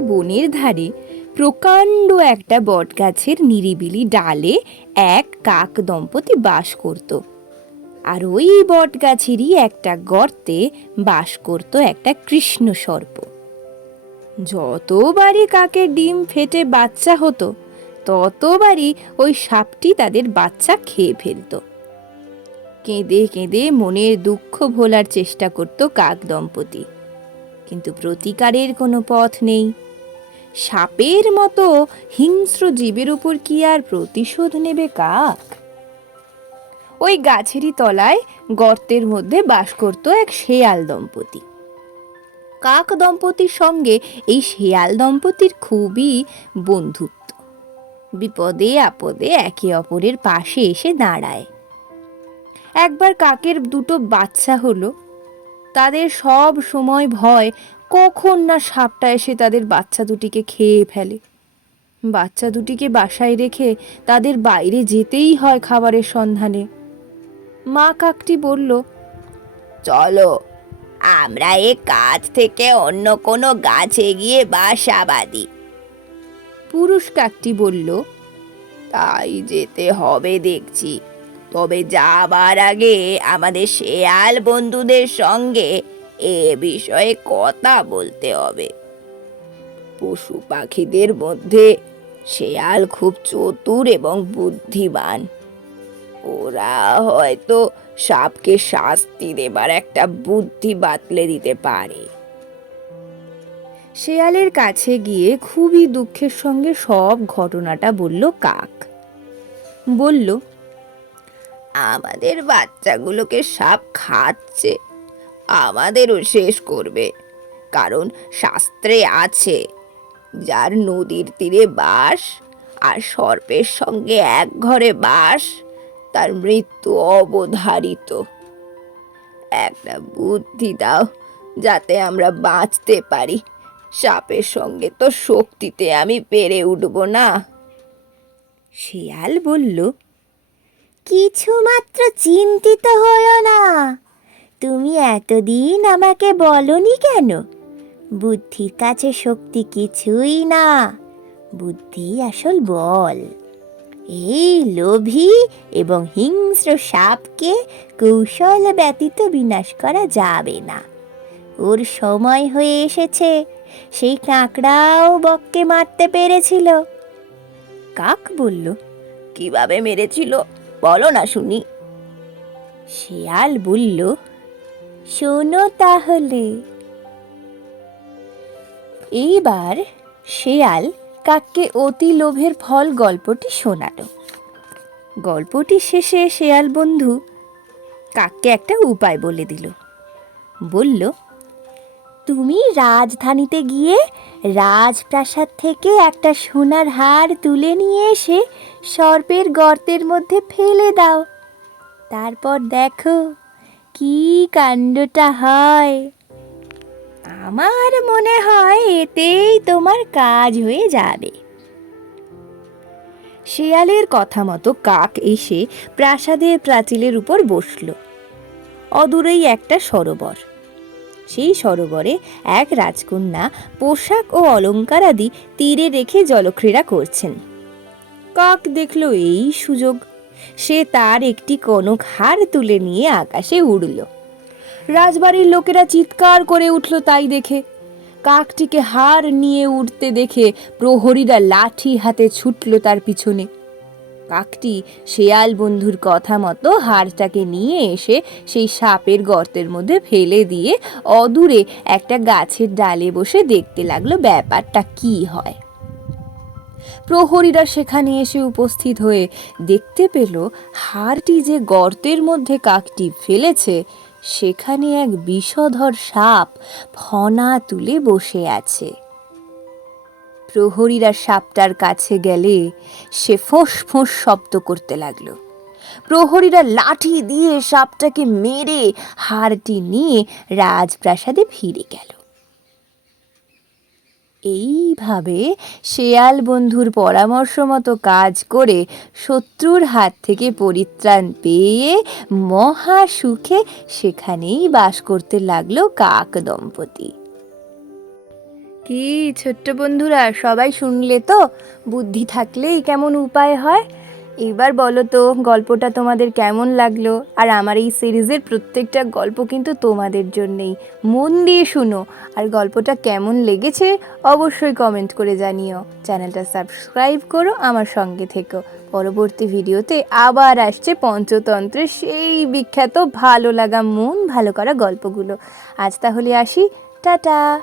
বনের ধারে প্রকাণ্ড একটা বটগাছের নিরিবিলি ডালে এক কাক দম্পতি বাস করত। আর ওই বটগাছেরই একটা গর্তে বাস করত একটা কৃষ্ণ সর্প। যতবারই কাকের ডিম ফেটে বাচ্চা হতো, ততবারই ওই সাপটি তাদের বাচ্চা খেয়ে ফেলতো। কেঁদে কেঁদে মনের দুঃখ ভোলার চেষ্টা করত কাক দম্পতি। কিন্তু প্রতিকারের কোনো পথ নেই। সাপের মতো হিংস্র জীবের উপর কি আর প্রতিশোধ নেবে কাক? ওই গাছেরই তলায় গর্তের মধ্যে বাস করত এক শেয়াল দম্পতি। কাক দম্পতির সঙ্গে এই শেয়াল দম্পতির খুবই বন্ধুত্ব। বিপদে আপদে একে অপরের পাশে এসে দাঁড়ায়। একবার কাকের দুটো বাচ্চা হলো। তাদের সব সময় ভয় কখন না সাপটা এসে তাদের বাচ্চা দুটিকে খেয়ে ফেলে। বাচ্চা দুটিকে বাসায় রেখে তাদের বাইরে যেতেই হয় খাবারের সন্ধানে। মা কাকটি বলল চলো আমরা এ কাজ থেকে অন্য কোনো গাছে গিয়ে বাসা বাঁধি। পুরুষ কাকটি বলল তাই যেতে হবে দেখছি। তবে যাবার আগে আমাদের শেয়াল বন্ধুদের সঙ্গে এ বিষয়ে কথা বলতে হবে। পশু পাখিদের মধ্যে শেয়াল খুব চতুর এবং বুদ্ধিমান। ওরা হয়তো সাপকে শাস্তি দেবার একটা বুদ্ধি বাতলে দিতে পারে। শেয়ালের কাছে গিয়ে খুবই দুঃখের সঙ্গে সব ঘটনাটা বলল কাক। বলল আমাদের বাচ্চাগুলোকে সাপ খাচ্ছে। আমাদেরও শেষ করবে, কারণ শাস্ত্রে আছে, যার নদীর তীরে বাস আর সর্পের সঙ্গে এক ঘরে বাস, তার মৃত্যু অবধারিত। একটা বুদ্ধি দাও, যাতে আমরা বাঁচতে পারি। সাপের সঙ্গে তো শক্তিতে আমি পেরে উঠব না। শিয়াল বলল কিছুমাত্র চিন্তিত হও না। তুমি এতদিন আমাকে বলনি কেন? বুদ্ধির কাছে শক্তি কিছুই না। বুদ্ধি আসল বল। এই লোভী এবং হিংস্র সাপকে কৌশল ব্যতীত বিনাশ করা যাবে না। ওর সময় হয়ে এসেছে। সেই কাঁকড়াও বককে মারতে পেরেছিল। কাক বলল, কীভাবে মেরেছিল? বলো না শুনি। শেয়াল বলল, শোনো তাহলে। এইবার শেয়াল কাককে অতি লোভের ফল গল্পটি শোনালো। গল্পটি শেষে শেয়াল বন্ধু কাককে একটা উপায় বলে দিল। বলল তুমি রাজধানীতে গিয়ে রাজপ্রাসাদ থেকে একটা সোনার হার তুলে নিয়ে এসে সর্পের গর্তের মধ্যে ফেলে দাও। তারপর দেখো কি কাণ্ডটা হয়। আমার মনে হয় এতেই তোমার কাজ হয়ে যাবে। শেয়ালের কথা মতো কাক এসে প্রাসাদের প্রাচীলের উপর বসল। অদূরেই একটা সরোবর। সেই সরোবরে এক রাজকন্যা পোশাক ও অলংকার আদি তীরে রেখে জলক্রীড়া করছেন। কাক দেখল এই সুযোগ। সে তার একটি কনক হার তুলে নিয়ে আকাশে উড়ল। রাজবাড়ির লোকেরা চিৎকার করে উঠল তাই দেখে। কাকটিকে হার নিয়ে উঠতে দেখে প্রহরীরা লাঠি হাতে ছুটল তার পিছনে। কাকটি শেয়াল বন্ধুর কথা মতো হাড়টাকে নিয়ে এসে সেই সাপের গর্তের মধ্যে ফেলে দিয়ে অদূরে একটা গাছের ডালে বসে দেখতে লাগল ব্যাপারটা কি হয়। প্রহরীরা সেখানে এসে উপস্থিত হয়ে দেখতে পেল হাড়টি যে গর্তের মধ্যে কাকটি ফেলেছে, সেখানে এক বিষধর সাপ ফনা তুলে বসে আছে। প্রহরীরা সাপটার কাছে গেলে সে ফোঁস ফোঁস শব্দ করতে লাগল। প্রহরীরা লাঠি দিয়ে সাপটাকে মেরে হাড়টি নিয়ে রাজপ্রাসাদে ফিরে গেল। এইভাবে শেয়াল বন্ধুর পরামর্শ মতো কাজ করে শত্রুর হাত থেকে পরিত্রাণ পেয়ে মহা সুখে সেখানেই বাস করতে লাগল কাক দম্পতি কি ছোট্ট বন্ধুরা, সবাই শুনলে তো? বুদ্ধি থাকলেই কেমন উপায় হয়? এবার বলো তো, গল্পটা তোমাদের কেমন লাগল? আর আমার এই সিরিজের প্রত্যেকটা গল্প কিন্তু তোমাদের জন্যেই। মন দিয়ে শুনো। আর গল্পটা কেমন লেগেছে অবশ্যই কমেন্ট করে জানিও। চ্যানেলটা সাবস্ক্রাইব করো আমার সঙ্গে থেকো। পরবর্তী ভিডিওতে আবার আসছে পঞ্চতন্ত্রের সেই বিখ্যাত ভালো লাগা মন ভালো করা গল্পগুলো। আজ তাহলে আসি। টাটা!